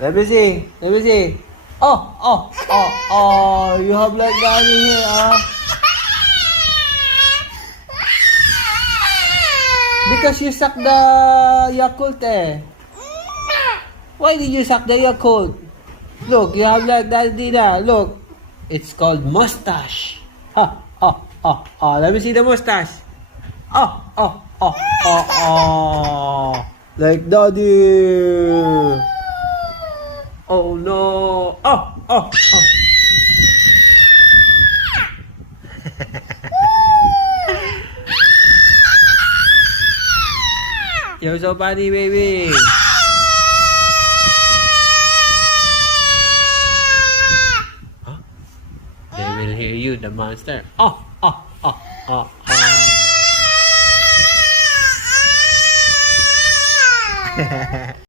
Let me see. Let me see. Oh. You have like daddy here, Because you suck the Yakult, eh. Why did you suck the Yakult? Look, you have like daddy na. Look. It's called mustache. Let me see the mustache. Oh. Like daddy. Oh no. Oh. You're so funny, baby. Huh? They will hear you, the monster. Oh.